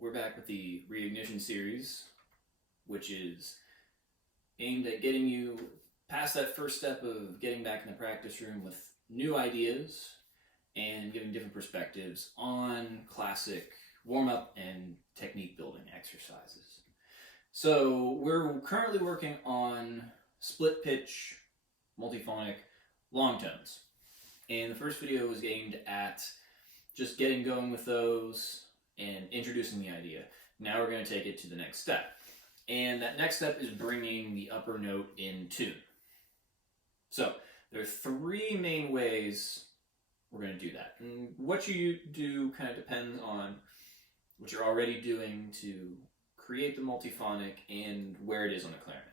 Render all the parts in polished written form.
We're back with the ReIgnition series, which is aimed at getting you past that first step of getting back in the practice room with new ideas and giving different perspectives on classic warm-up and technique building exercises. So we're currently working on split pitch, multiphonic, long tones. And the first video was aimed at just getting going with those and introducing the idea. Now we're going to take it to the next step. And that next step is bringing the upper note in tune. So there are three main ways we're going to do that. And what you do kind of depends on what you're already doing to create the multiphonic and where it is on the clarinet.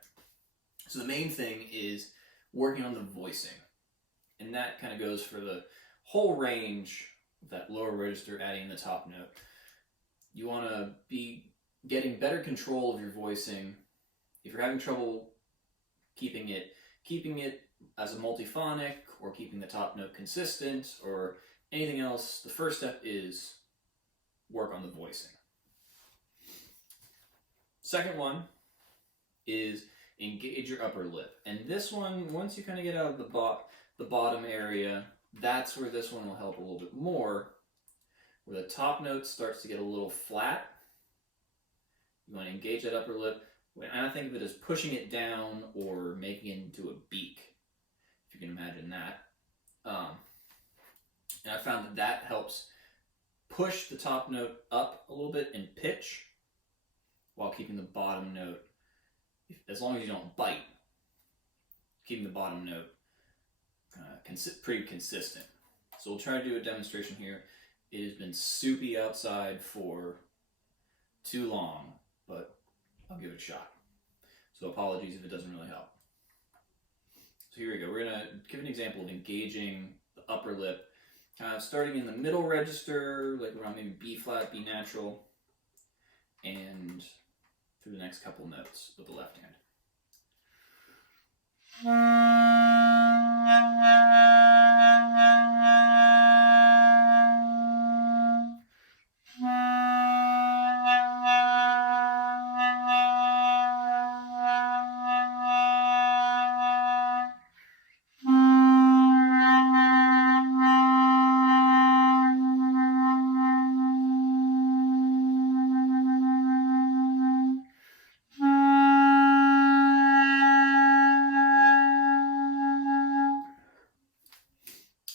So the main thing is working on the voicing. And that kind of goes for the whole range of that lower register, adding in the top note. You want to be getting better control of your voicing. If you're having trouble keeping it as a multiphonic or keeping the top note consistent or anything else, the first step is work on the voicing. Second one is engage your upper lip. And this one, once you kind of get out of the bottom area, that's where this one will help a little bit more, where the top note starts to get a little flat. You want to engage that upper lip. And I think of it as pushing it down or making it into a beak, if you can imagine that. And I found that helps push the top note up a little bit in pitch while keeping the bottom note, as long as you don't bite, keeping the bottom note pretty consistent. So we'll try to do a demonstration here. It has been soupy outside for too long, but I'll give it a shot. So apologies if it doesn't really help. So here we go. We're going to give an example of engaging the upper lip, starting in the middle register, like around maybe B flat, B natural, and through the next couple notes with the left hand.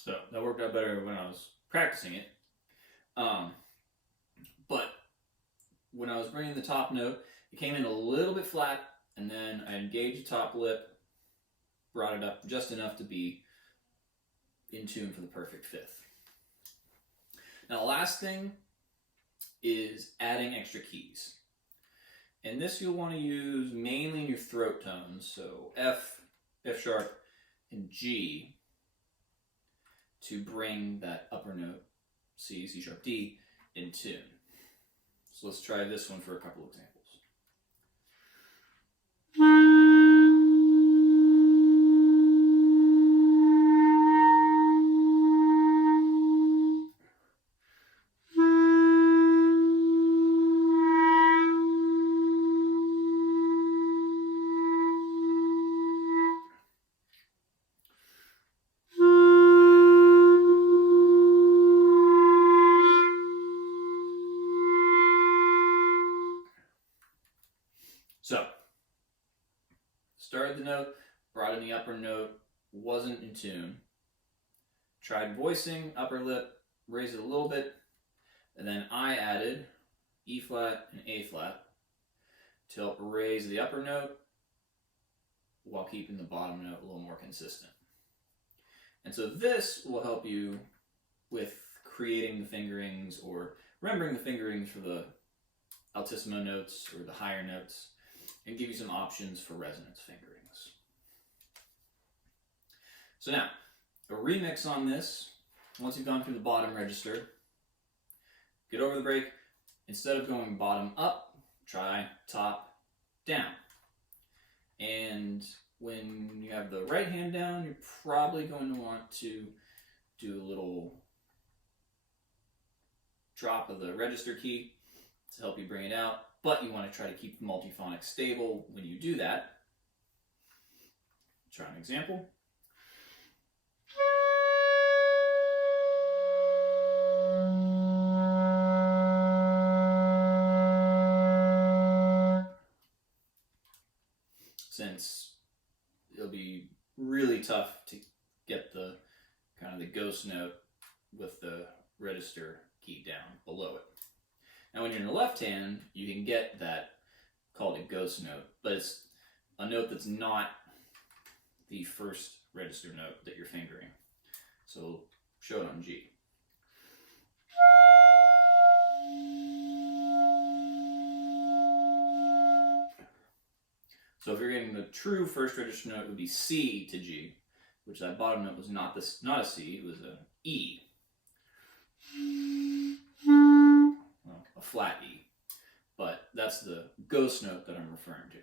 So that worked out better when I was practicing it. But when I was bringing the top note, it came in a little bit flat, and then I engaged the top lip, brought it up just enough to be in tune for the perfect fifth. Now the last thing is adding extra keys. And this you'll want to use mainly in your throat tones, so F, F sharp, and G, to bring that upper note, C, C sharp, D, in tune. So let's try this one for a couple examples. So, started the note, brought in the upper note, wasn't in tune. Tried voicing, upper lip, raised it a little bit, and then I added E flat and A flat to help raise the upper note while keeping the bottom note a little more consistent. And so this will help you with creating the fingerings or remembering the fingerings for the altissimo notes or the higher notes, and give you some options for resonance fingerings. So now, a remix on this, once you've gone through the bottom register, get over the break. Instead of going bottom up, try top down. And when you have the right hand down, you're probably going to want to do a little drop of the register key to help you bring it out, but you want to try to keep the multiphonic stable when you do that. Try an example. Since it'll be really tough to get the kind of the ghost note with the register key down below it. Now when you're in the left hand, you can get that called a ghost note, but it's a note that's not the first register note that you're fingering. So show it on G. So if you're getting the true first register note, it would be C to G, which that bottom note was not a C, it was an E. Well, a flat E. But that's the ghost note that I'm referring to.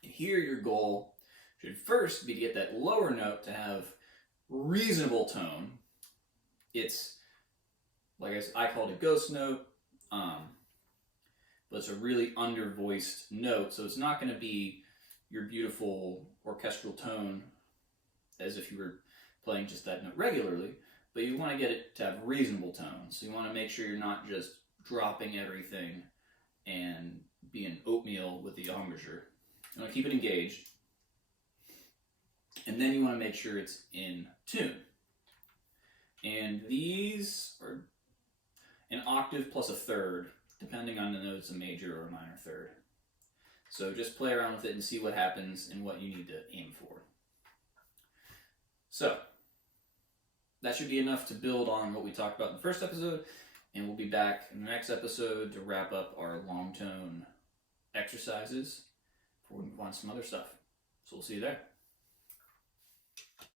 Here your goal should first be to get that lower note to have reasonable tone. It's, like I call it a ghost note, but it's a really undervoiced note, so it's not going to be your beautiful orchestral tone as if you were playing just that note regularly, but you want to get it to have reasonable tone. So you want to make sure you're not just dropping everything and being oatmeal with the embouchure. You want to keep it engaged, and then you want to make sure it's in tune. And these are an octave plus a third, depending on the note, it's a major or a minor third. So just play around with it and see what happens and what you need to aim for. So that should be enough to build on what we talked about in the first episode, and we'll be back in the next episode to wrap up our long tone exercises before we move on to some other stuff. So we'll see you there.